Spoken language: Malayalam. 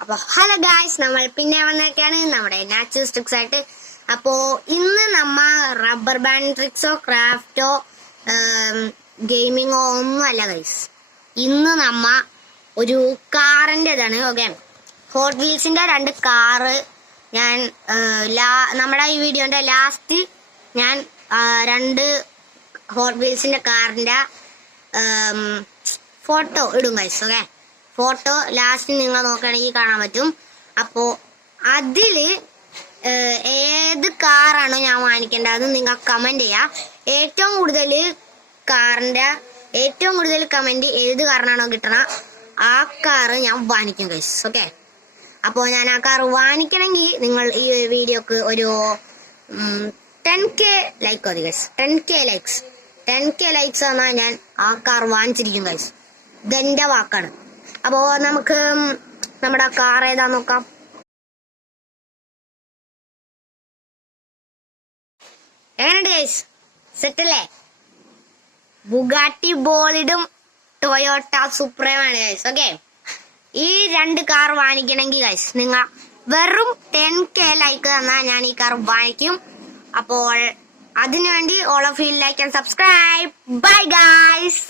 അപ്പൊ ഹലോ ഗായ്സ്, നമ്മൾ പിന്നെ വന്നൊക്കെയാണ് നമ്മുടെ നാച്ചുറൽ ട്രിക്സ് ആയിട്ട്. അപ്പോ ഇന്ന് നമ്മ റബ്ബർ ബാൻഡ് ട്രിക്സോ ക്രാഫ്റ്റോ ഗെയിമിങ്ങോ ഒന്നും അല്ല ഗൈസ്. ഇന്ന് നമ്മ ഒരു കാറിന്റെ ഇതാണ്. ഓക്കെ, ഹോട്ട് വീൽസിന്റെ 2 കാറ് ഞാൻ നമ്മുടെ ഈ വീഡിയോന്റെ ലാസ്റ്റ് ഞാൻ 2 ഹോട്ട് വീൽസിന്റെ കാറിന്റെ ഫോട്ടോ ഇടും ഗൈസ്. ഓക്കെ, ഫോട്ടോ ലാസ്റ്റ് നിങ്ങൾ നോക്കുകയാണെങ്കിൽ കാണാൻ പറ്റും. അപ്പോ അതില് ഏത് കാറാണോ ഞാൻ വാങ്ങിക്കേണ്ടത് നിങ്ങൾ കമന്റ് ചെയ്യാ. ഏറ്റവും കൂടുതൽ കമന്റ് ഏത് കാറിനാണോ കിട്ടണ ആ കാറ് ഞാൻ വാങ്ങിക്കും ഗൈസ്. ഓക്കെ, അപ്പോ ഞാൻ ആ കാർ വാങ്ങിക്കണമെങ്കിൽ നിങ്ങൾ ഈ വീഡിയോക്ക് ഒരു 10K ലൈക്ക് മതി ഗൈസ്. 10K ലൈക്സ് എന്നാൽ ഞാൻ ആ കാർ വാങ്ങിച്ചിരിക്കും ഗൈസ്. ഇതെന്റെ വാക്കാണ്. അപ്പോ നമുക്ക് നമ്മുടെ കാർ ഏതാ നോക്കാം. എങ്ങനെയുണ്ട് ഗൈസ്? സെറ്റ് അല്ലേ? ബുഗാട്ടി ബോളിഡും ടൊയോട്ട സുപ്രീമാണ് ഗൈസ്. ഓക്കെ, ഈ 2 കാർ വാങ്ങിക്കണമെങ്കിൽ ഗൈസ് നിങ്ങൾ വെറും 10K ലൈക്ക് തന്നാൽ ഞാൻ ഈ കാർ വാങ്ങിക്കും. അപ്പോൾ അതിനുവേണ്ടി all of you like and subscribe. Bye guys.